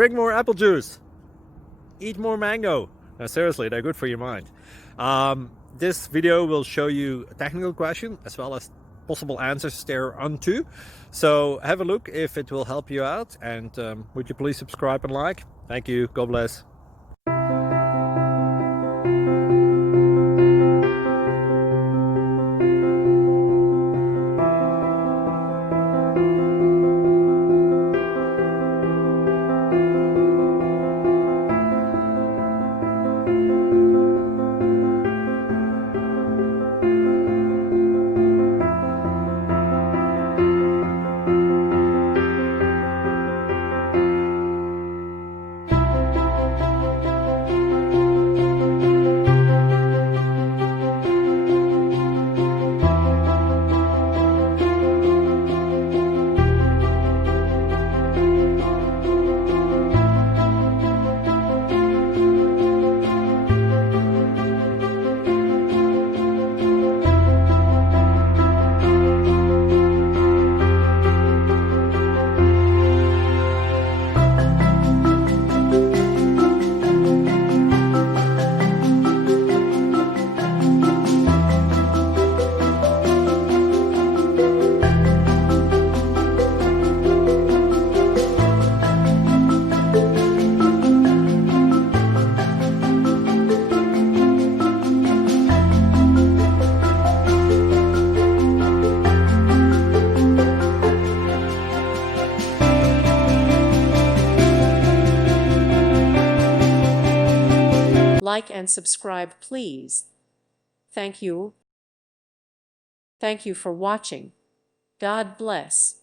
Drink more apple juice. Eat more mango. No, seriously, they're good for your mind. This video will show you a technical question as well as possible answers thereunto. So have a look if it will help you out, and would you please subscribe and like? Thank you. God bless. Like and subscribe, please. Thank you. Thank you for watching. God bless.